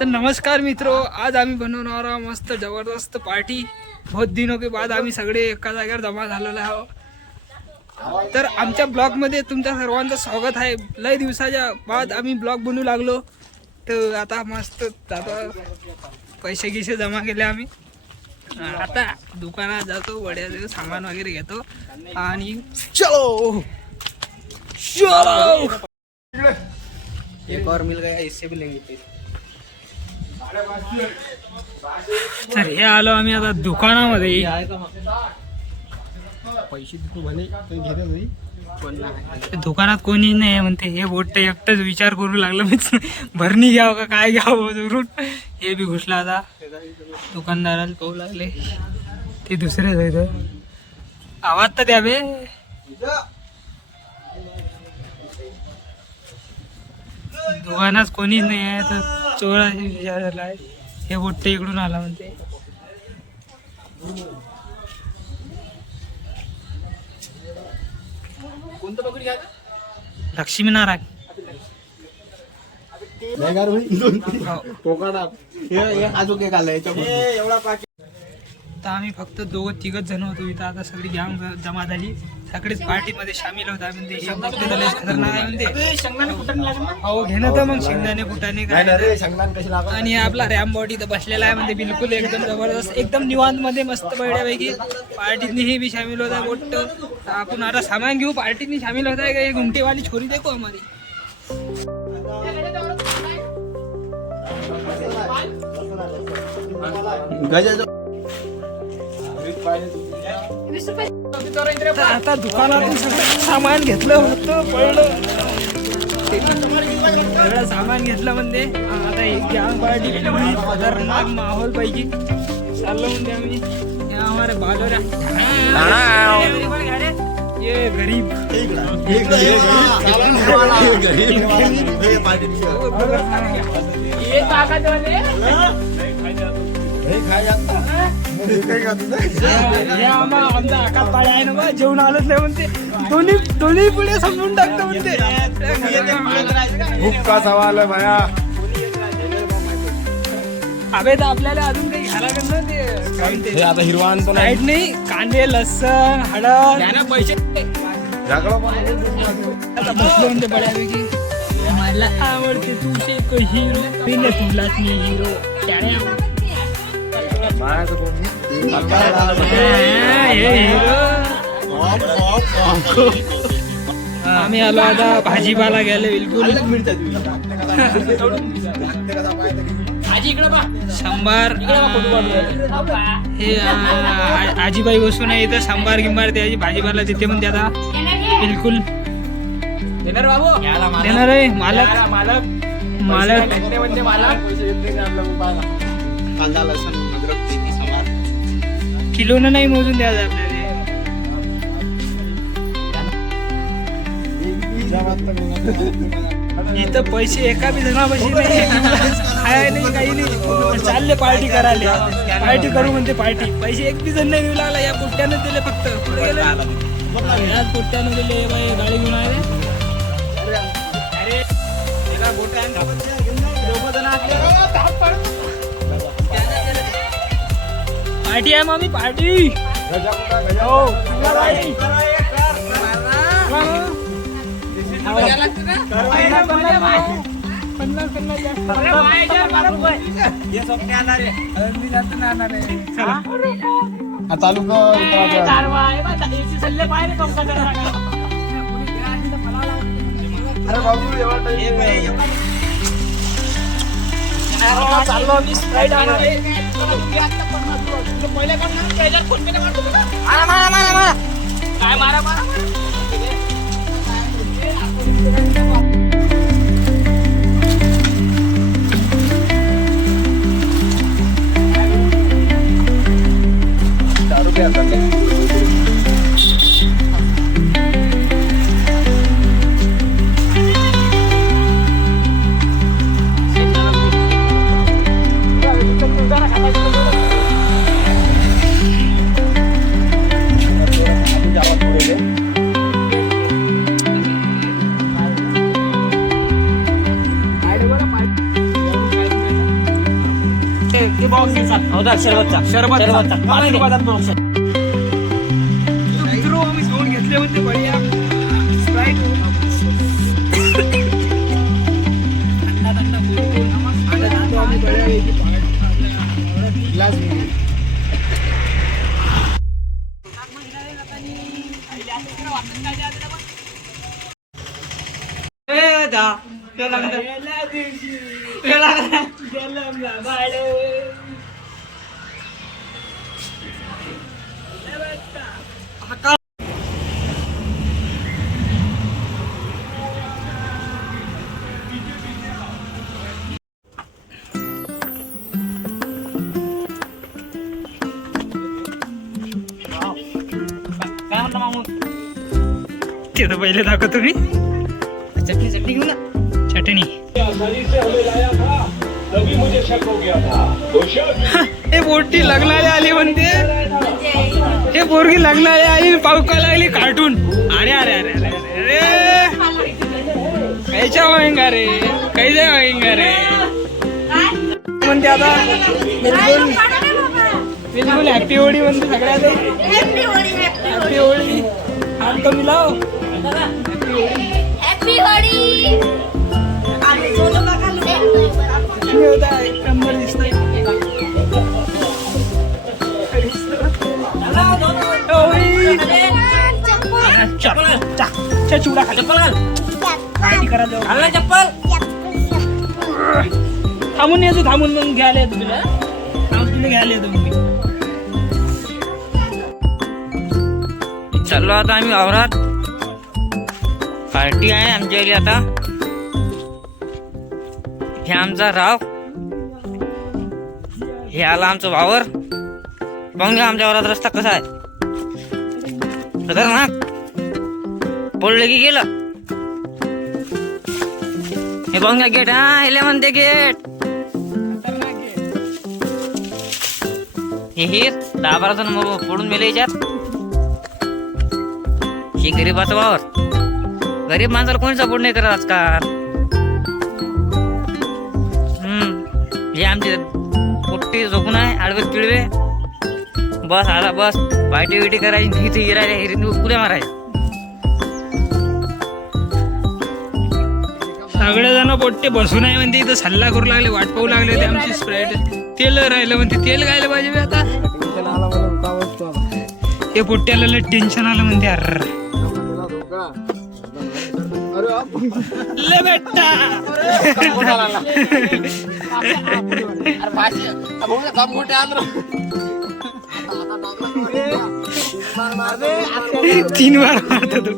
तर नमस्कार मित्रों, आज आम्ही बनवणार आहोत मस्त जबरदस्त पार्टी. बहुत दिनों के बाद आम्ही सगळे एका जागेवर जमा झालेलो आहोत. तर आमच्या ब्लॉग मध्ये तुमच्या सर्वांचं स्वागत आहे. लय दिवसाच्या बाद आम्ही ब्लॉग बनवू लागलो. तर आता मस्त पैसे गिसे जमा केले आम्ही. आता दुकानात जातो, वड्याचं सामान वगैरे घेतो आणि चलो चलो. एक और मिल गया, इससे भी लेंगे. तर हे आलो आम्ही आता दुकानामध्ये. पैसे म्हणे दुकानात कोणी नाही म्हणते. हे बोट एकटंच विचार करू लागलं मी, भरणी घ्यावं का काय घ्यावं जरूर. हे बी घुसला आता दुकानदाराला पाहू लागले. ते दुसरे जायचं आवाज तर द्यावे. दुकानात कोणीच नाही आहे तर चोराचा विचार झाला आहे. हे बोट इकडून आला म्हणते. कोणतं पकडून घ्या? लक्ष्मीनारायण एवढा पाकिट. तर आम्ही फक्त दोघं तिघच जण होतो इथं. आता सगळी गॅंग जमा झाली, सगळेच पार्टीमध्ये सामील होता. म्हणजे हे बघते तर लय खतरनाक आहे म्हणते. शेंगदाणे कुठं लागेल ना? हो घेणं तर मग शेंगदाणे कुटाने काय. रे शेंगदाणे कशी लागेल? आणि आपला रॅम बॉडी तर बसलेला आहे म्हणजे बिलकुल एकदम जबरदस्त, एकदम निवांत मध्ये मस्त बड्यापैकी पार्टीतनी हे बी सामील होता. मोठ आपण आता सामान घेऊ, पार्टीतनी सामील होता है. एक घुमटेवाली छोरी देखो हमारी. तर आता दुकानातून सगळं सामान घेतलं होतं, पडलं सगळं सामान घेतलं म्हणजे आता एक गॅंग पार्टी खतरनाक माहोल पैकी चाललो म्हणजे आम्ही. या हमारे बालोऱ्या ये गरीब आमचा आकाश पाड्या आहे ना बा. जेवण आलंच नाही म्हणते. दोन्ही पुढे समजून टाकतो म्हणते. भूक का सवाल है भैया. अबे तर आपल्याला अजून काही घ्यायला लागेल ना. ते आता हिरवा आणतो ना. साईड नाही, कांदे लसण हळद पैसे आता बसलो म्हणजे बड्यापैकी. मला आवडते तुझे को हिरो, पिने तुलाच मी हिरो. आम्ही आलो आता भाजीपाला घ्यायला. बिलकुल सांबार हे आजीबाई बसून आहे इथं. सांबार गिंबार त्याची भाजीपाला देते म्हणते. आता बिलकुल देणार आहे मालक. मालक म्हणजे कांदा लसूण अद्रक तेती समार किलोनं नाही मोजून द्यायचं आपल्याला. इथं पैसे एका बी जणापाशी नाही, खाय नाही काही नाही. चालले पार्टी करायला. पार्टी करू म्हणते पार्टी. पैसे एक बी जण नाही देऊ लागला. या पोट्ट्यानं दिले फक्त. कुठे गेले याच पोट्ट्यानं दिले बाई. गाडी घेऊन आले. अरे पार्टी आहे मामी, पार्टी. चाललो मी स्प्राईट आणाले. काय मारा मित्रो आम्ही घेऊन घेतले होते बढिया स्प्राईट आम्ही ते तर पहिले दाखव तुम्ही चटणी चटणी घेऊ ना चटणी हे बोटी लग्नाला आली म्हणते हे पोरगी लग्नाला आली पावका लागली कार्टून अरे अरे अरे अरे अरे कैच्या होईंगा रे कैच्या होईंगा रे म्हणते आता बिलकुल बिलकुल हॅपी होळी म्हणते सगळ्यात हॅपी होळी हात कमी लाव हॅपी होळी होता एक नंबर दिसतोय चिवडा खाली पार्टी करा चप्पल थांबून येतो थांबून मग घ्यायला येतो तुला तुला घ्यायला येतो मी चाललो आता आम्ही वावरात पार्टी आहे आमच्या इथे आता हे आमचा राव हे आला आमचं वावर पाहून घ्या आमच्या वावरात रस्ता कसा आहे खतरनाक पडलं की गेलं हे पाहून घ्या गेट हा हेले म्हणते गेट हे 10-12 जण मग पडून मेले याच्यात हे गरीबाचं वावर गरीब माणसाला कोणी सपोर्ट नाही करत आजकाल हे आमचे पोट्टी झोपून आहे आडवे पिळवे बस आला बस वाईटी विटी करायची इथे हिरायला हिरीन पुऱ्या मारायच्या सगळेजण पोट्टे बसून आहे म्हणते इथं सल्ला करू लागले वाट पाहू लागले होते आमची स्प्राईट तेल राहिलं म्हणते तेल गायला पाहिजे बे आता हे पोट्ट्याला लय टेन्शन आलं म्हणते अरे ले बेटा तीन बार मारतो तू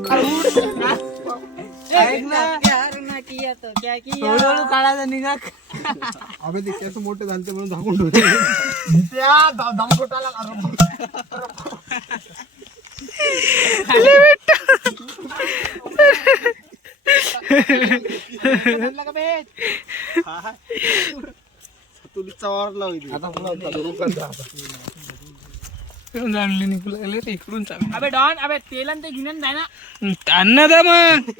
काढायचा निघा अबे ते केस मोठे झाले म्हणून झाकून ठेवते त्या दमकोटाला जाणले निघू लागले रे इकडून चांगलं अबे डॉन अबे तेल आणि ते घेऊन जाय ना आणा दा मग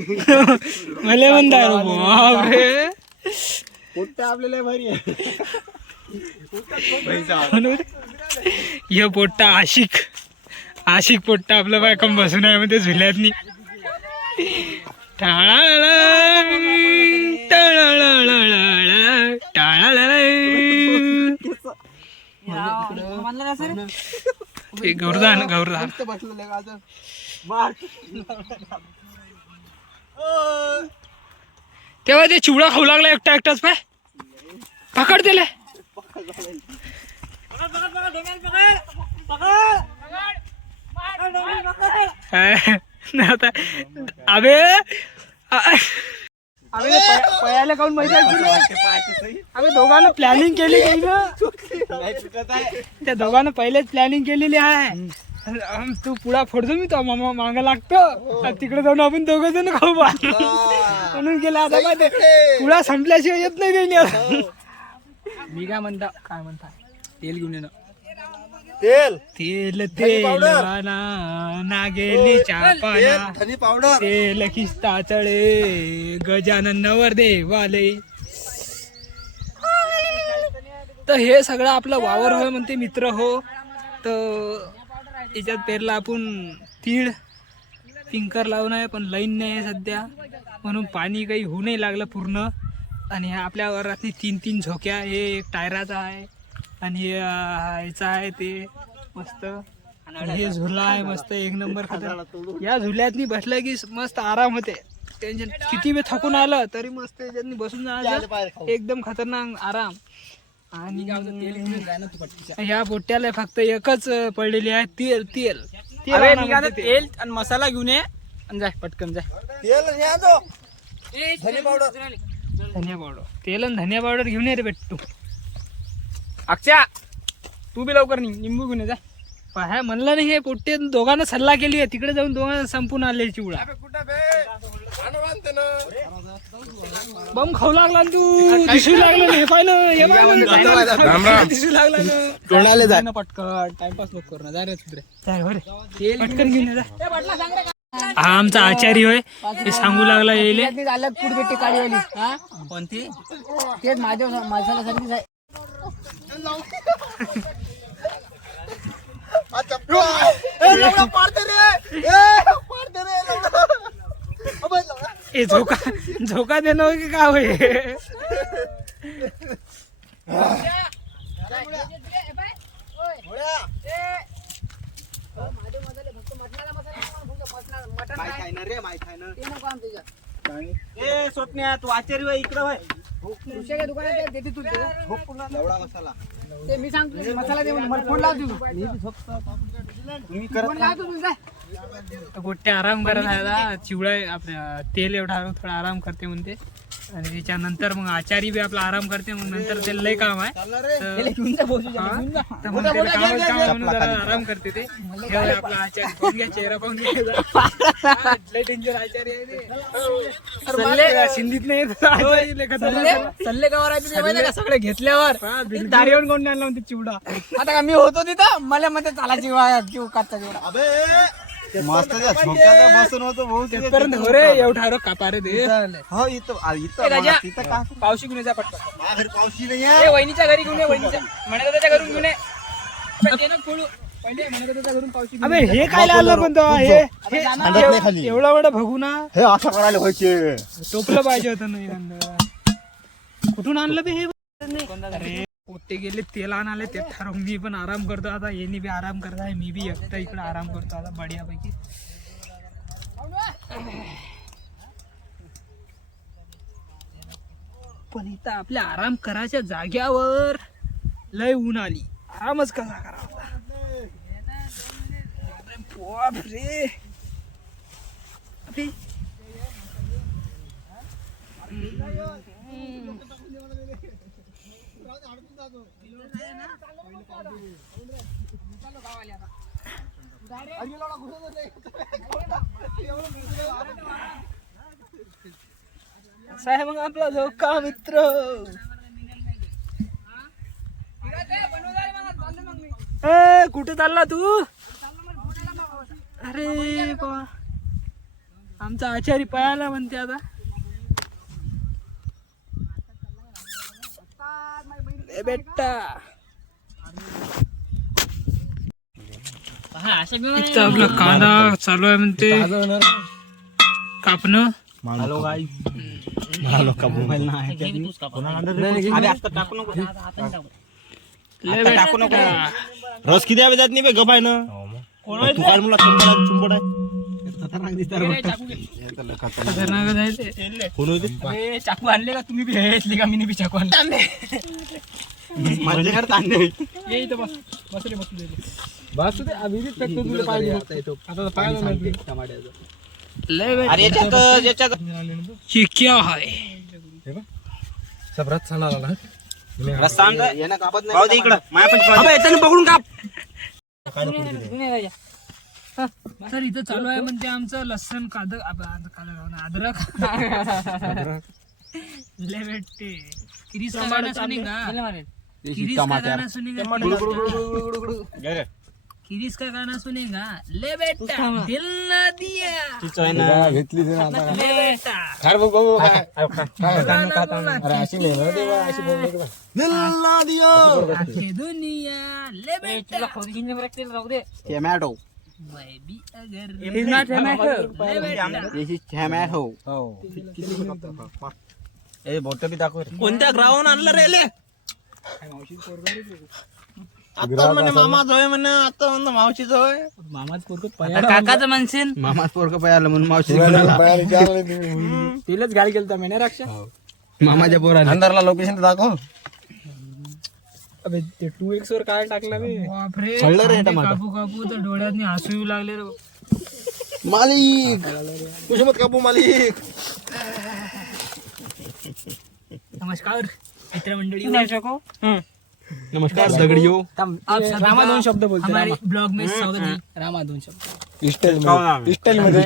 मला म्हणता बापरे पोट्टे आपल्याला भारी आहे हे पोट्टा आशिक आशिक पोट्टा आपलं बायकम बसून आहे मध्ये झुल्यातनी गौरधान गौरधान तेव्हा ते चिवडा खाऊ लागला एकटा एकटाच पाय पकड दिले आता अबे पयाला काऊन माहिती आम्ही दोघांना प्लॅनिंग केली त्या दोघांना पहिलेच प्लॅनिंग केलेली आहे तू पुढा फोडतो मी तो मामा मागा लागतो तिकडे जाऊन आपण दोघं जण खाऊ बा म्हणून गेला आता पुढा संपल्याशिवाय येत नाही त्यांनी मी काय म्हणता तेल घेऊन येणं तेल तेल तेल ना गेली चापाना धनी पावडर तेल खिस्ता चळे गजानन नवर देवाले तर हे सगळं आपलं वावर होय म्हणते मित्र हो. तर याच्यात पेरला आपण तीळ. पिंकर लावून आहे पण लाईन नाही आहे सध्या, म्हणून पाणी काही होऊ नाही लागलं पूर्ण. आणि ह्या आपल्या वरातली 3 झोक्या, हे एक टायराचा आहे आणि हे ह्याचा आहे ते मस्त. आणि हे झुला आहे मस्त एक नंबर खतर. या झुल्यातनी बसलं की मस्त आराम होते. टेन्शन किती वेळ थकून आलं तरी मस्त याच्यातनी बसून जायचं, एकदम खतरनाक आराम. आणि ह्या पोट्याला फक्त एकच पडलेली आहे तेल. तेल अरे निघा ना, तेल आणि मसाला घेऊन ये आणि जाय पटकन जाय. धनिया पावडर, तेल आणि धनिया पावडर घेऊन ये रे बेट्टू. अक्षा तू बी लवकर निंबू घेऊन ये जा. पाहा म्हणलं नाही, हे पोट्टे दोघांना सल्ला केली आहे, तिकडे जाऊन दोघांना संपून आले चिवडा. बम खाऊ लागला ना तू, दिसू लागला ना, हे पाहिलं, हे पाहिलं, दिसू लागला ना. तोंडाले जाय. पटकन टाइमपास नको करू ना, जा रे तिकडे. जाय बरे, पटकन घेऊन ये जा. हा आमचा आचारी होय, हे सांगू लागला येईल. अलग कुडबेटी काळीवाली. हा कोणती? तेच माझ्या मसाला सारखीच आहे. ए झोका देणं की काय होय. सोपण्या तू आचारी वय इकडे वय. ते मी सांगतो मसाला दे म्हणून फोन लाव पोट्टे आराम करत आहे आता. चिवडा आपल्या तेल एवढा थोडा आराम करते म्हणते. आणि त्याच्यानंतर मग आचारी बी आपला आराम करते. मग नंतर त्याला लय काम आहे, तर मग त्याला कामच काम म्हणून जरा आराम करते ते. हे होय आपला आचारी, पाहून घ्या चेहरा, पाहून घ्या. लय डेंजर आचारी आहे ते. सिंधीत नाही सल्ले गावर सगळे घेतल्यावर दारीवर कोण आणलं म्हणते चिवडा. आता का मी होतो तिथं, मला मध्ये चालायची कच्चा चिवडा. मस्त बसून होतो पर्यंत हो रे एवढा रो कापा रे ते. हो इथं का पावशी घेऊन जा पटकन. माझ्या घरी पावशी नाही ए, वहिनीच्या घरी घेऊन ये, वहिनीच्या त्याच्या घरून घेऊन ये. ते ना खोलू. पहिले त्याच्या घरून पावशी घेऊन अबे हे काय आलं पण तो हे सांगत नाही खाली. एवढा मोठा बघू ना, हे असं करायला व्हायचे. टोपलं पाहिजे होतं नाही. कुठून आणलं बे हे. अरे पोट्टे गेले तेल आणाले, ते ठरवून मी पण आराम करतो आता. यांनी बी आराम करत आहे, मी बी एकटा इकडे आराम करतो आता बढिया पैकी. पण इथं आपल्या आराम करायच्या जाग्यावर लय ऊन आली, आरामच कसा करावा. बापरे अबे. असा आहे मग आपला झोका मित्र. कुठे चालला तू. अरे बा, आमचा आचारी पळाला म्हणते आता. बेटा इथं आपला कांदा चालू आहे म्हणते कापणं. रस किती आहे त्यात नाही बे गपाय ना. तू काय म्हणला चुंबड आहे. खतरनाक आहे ते. कोण होते चाकू आणले का तुम्ही बी घेतली का. मी बी चाकू आणले. माझ्या घरात आणले. ये इथं बस. बस रे, बसू दे. बसू दे. अभिजित फेकतो तुला पाहिजे. आता पाहिजे अरे याच्यात ये क्या है. सबरात चालला रस्ता यांना कापत नाही. पाहू दे इकडं माझ्या पण बघून काप. तर इथं चालू आहे म्हणते आमचं लसण अद्रक लय भेटते. किरीस का गाणं सुनेगा, किरीस का गाणं सुनेगा, किरीस का गाना सुनेगा ले बेटा दिल न दिया घेतली ते ना आता ले बेटा काय बघ बघ काय अरे अशी मेहनत आहे बा, अशी बोलली का? दिल्ला दियो आखे दुनिया ले बेटा राहू दे टोमॅटो मैं भी अगर ले बेटा याची टोमॅटो हो ए बोट बी दाखव कोणत्या ग्राउंड आणलं रे ले आता म्हणे मामा जोय म्हणे आता म्हणलं मावशी जोय मामाच पोरग आता काकाचं म्हणशील मामाच पोरग पयाला म्हणून मावशी तिलाच गाडी केलता मी नाही राक्षा मामाच्या पोराला अंदरला लोकेशन दाखव अबे ते 2x वर काय टाकलं मी बापरे कळलं रे कांदे टमाटर. कापू कापू तर डोळ्यातनी हसू येऊ लागले रे मालिक कुशमत कापू मालिक नमस्कार मित्रमंडळी नमस्कार दगडियो आप सभी रामा का दोन शब्द बोलते हमारे ब्लॉग में स्वागत है रामा दोन शब्द इस्टेल मध्ये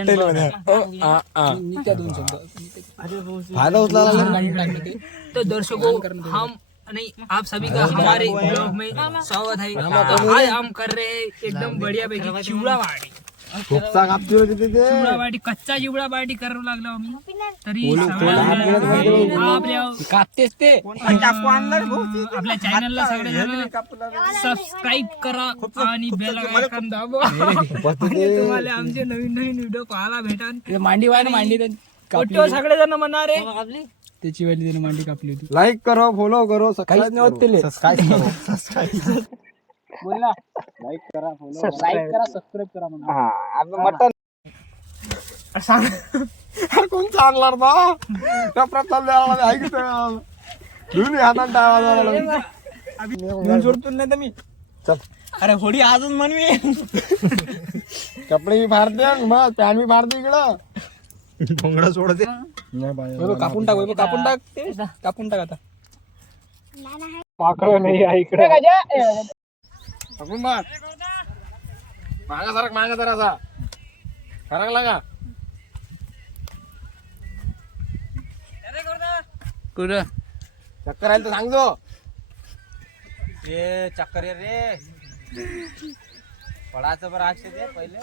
नित्या दोन शब्द फायदा उचला तो दर्शकों हम नहीं आप सभी का हमारे ब्लॉग में स्वागत है तो आज हम कर रहे हैं एकदम बढ़िया पैकी चिवडा वाटी खूपसा कापतो तिथे ते चिवडा वाटी कच्चा चिवडा वाटी करावं लागलो आम्ही तरी आपल्या कापतेस ते आपल्या चॅनलला सगळे जण सबस्क्राईब करा आणि बेल आयकॉन दाबवा म्हणजे तुम्हाला आमचे नवीन नवीन व्हिडिओ पाहायला भेटान ते मांडी वाय ना मांडी त्यांनी कापली फोटो सगळे जण म्हणणार आहे त्याची वाली त्याने मांडी कापली होती लाईक करो फॉलो करो काहीच नाही होत त्याले. सबस्क्राईब करो बोल ना लाईक करा सबस्क्राईब करा म्हणा मटन सांग कोण चालणार बा टपरप चालले ऐकतो दोन्ही हातात टाळा सोडतो नाही तर मी चल अरे होडी अजून म्हणवी कपडे मी फाडते मग पॅन मी फाडते इकडं भोंगडा सोडते कापून टाक वैभव, कापून टाक ते कापून टाक आता पाखरं नाही आहे इकडे आपण मार मागा सारख मागा जरासा फरक लागा कुठं चक्कर आली तर सांगतो ए चक्कर ये रे पडायचं बरं अक्षय दे पहिले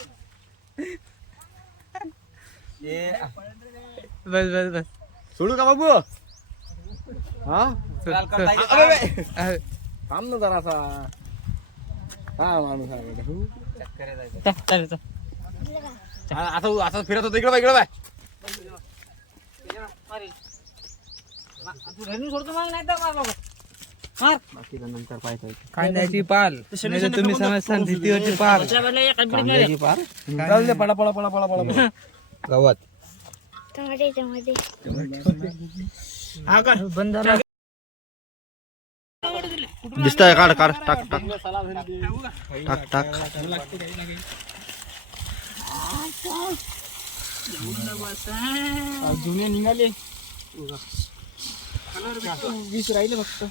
बस बस बस सोडू का बाबू हा थांब ना जरासा हा माणूस चल चल आता आता फिरत होतो इकडे इकडे बाय सोडतो मग नाही तर नंतर पाहायचं कांद्याची पाल तुम्ही समजसान भीतीवरची पाल कांद्याची पार चालू दे पडा पडा पडा पडा पडा गवत हा का बंद झाला दिसतंय काढ काढ टाक टाक टाक टाक जुने निघाले 20 राहिले फक्त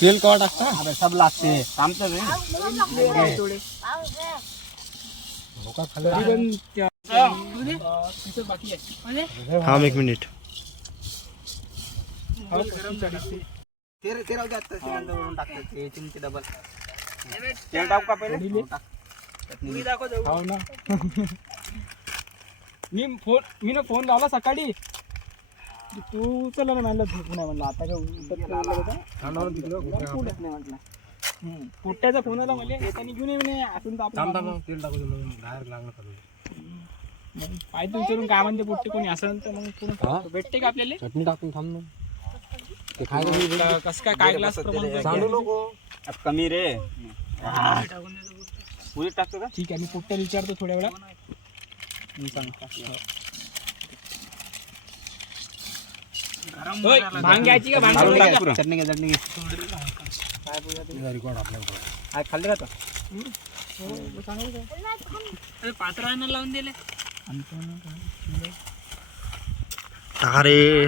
तेल कवा टाकता सब लागते थांबतं रे बाकी आहे थांब एक मिनिट मी ना फोन लावला सकाळी तू उचलला नाही म्हणलं झोपून आहे म्हणलं आता काय म्हटलं पोट्ट्याचा फोन आला मला येताना घेऊन ये म्हणे असून पाहिजे विचारून काय म्हणते पोट्टे कोणी असेल तर मग पूर्ण भेटते का आपल्याला चटणी टाकून थांब ना ते कसं काय ग्लास कमी रे पुरी टाकतो का ठीक आहे मी पोट्ट्याला विचारतो थोड्या वेळा भांग घ्यायची का भांग चटणी घे चटणी घे खाल्ले का पात्रांना लावून दिले अरे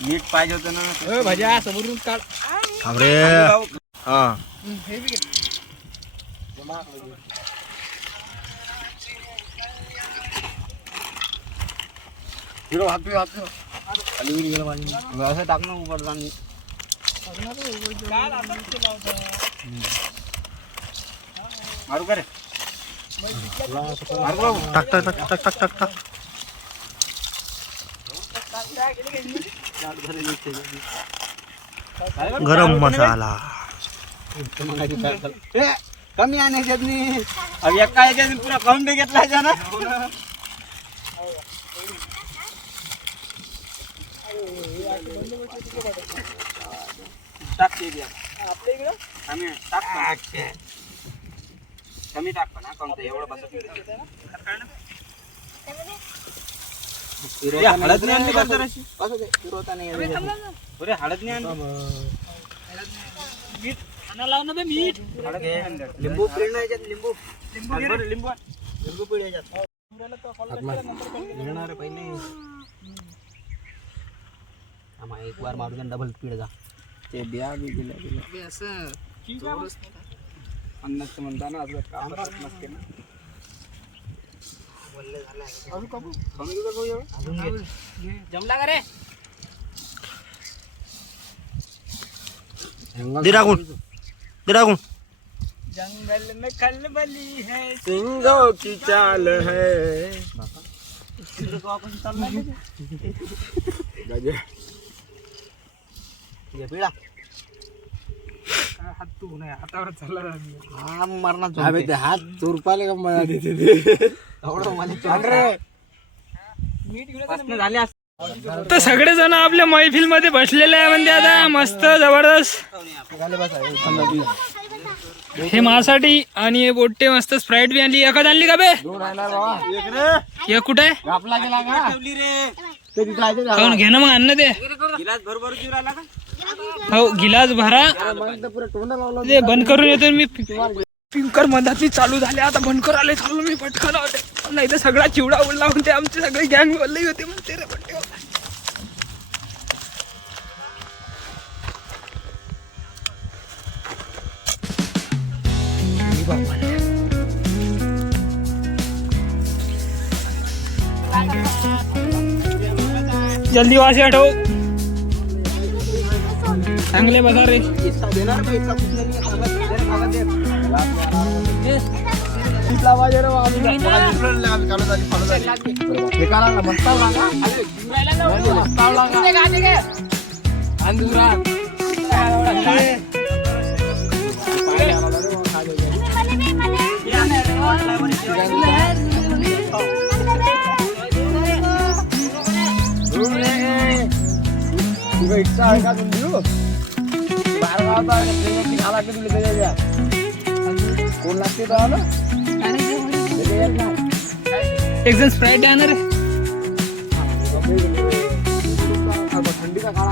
मीठ पाहिजे होतं ना भाज्या समोरून काढ अरे हा असं टाक ना उघड मारू का रे टाक टाक टाक टाक टाक टाक टाक गरम मसाला कमी आहे नाही अब एका याच्यात पुरा खाऊन बी घेतला याच्या ना टाकते आपल्या इकडं आम्ही टाकतो कमी टाकतो ना कोणतं एवढं बसत हळद नाही आणली का जराशी पुरवता नाही अरे हळद नाही आणली मीठ लिंबू पिळ ना याच्यात लिंबू लिंबू लिंबू लिंबू पिळ याच्यात येणार पहिले आम्हा एक बार मारून डबल पिळ जा ते बिया बी दिल्या असं अन्नाचं म्हणता ना असं काम नसते ना जमला का रे दे टाकून दे टाकून जंगल में खलबली है सिंगों की चाल है पिळा हात तू नाही हातावर चालला हा मरणार हात चोरपाले का मला देते झाले तर सगळेजण आपल्या मैफिल मध्ये बसलेले आहे म्हणजे आता मस्त जबरदस्त हे माझ्यासाठी आणि हे बोट्टे मस्त स्प्राईट बी आणली एकच आणली का बे एक कुठे आहे आपला गेला का खाऊन घे ना मग अन्न ते गिलास भरभर जीव राहिला का हो गिलास भरा ते बंद करून येतो मी पिंकर मधातली चालू झाले आता बंद कर आले चालू मी पटकन आले नाही तर सगळा चिवडा उडला म्हणते आमची सगळी गँग बोलली होती म्हणते रे पट्टे जल्दी वहां से हटो चांगले बघा रे इच्छा आहे का तुमची बाहेर गावात खाला की तुला त्याच्या कोण लागते एक जण स्प्राईट आहे ना रे थंडीचा काळ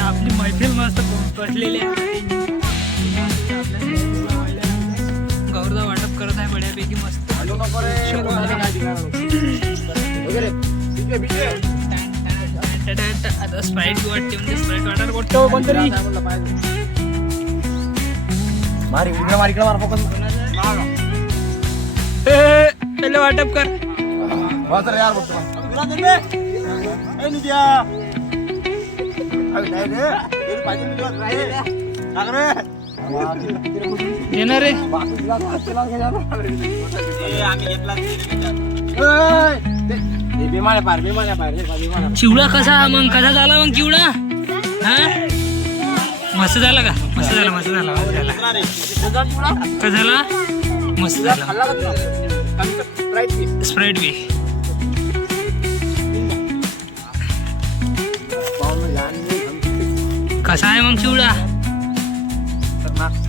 आपली मैफिल मस्त बसलेली आहे गौरदा वाटप करत आहे बड्यापैकी मस्त आता स्प्राईट वाटते म्हणजे स्प्राईट वाटर वाटतो कोणतरी मार इकडे मार इकडे मार फोकस पहिले वाटप कर वाटर यार बघतो येणार रे चिवडा कसा मग कसा झाला मग चिवडा हा मस्त झाला का मस्त झाला मस्त झाला मस्त झाला कसा झाला मस्त झाला स्प्राईट बी कसा आहे मग चिवडा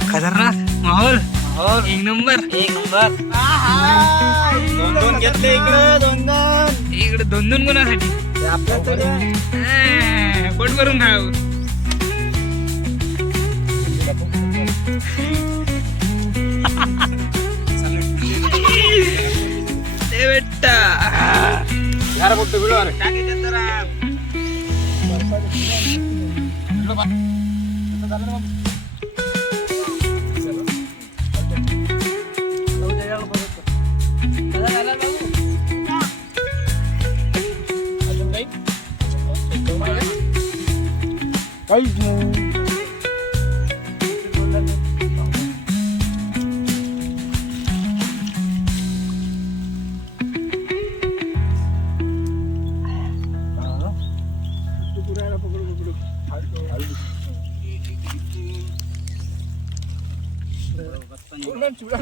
खतरनाक माहोल एक नंबर दोन घेतले इकडे दोन दोन कोणासाठी पोट भरून खाऊ ते बेटा यार बोलतो व्हिडिओ काहीच नाही. पूर्ण चुडान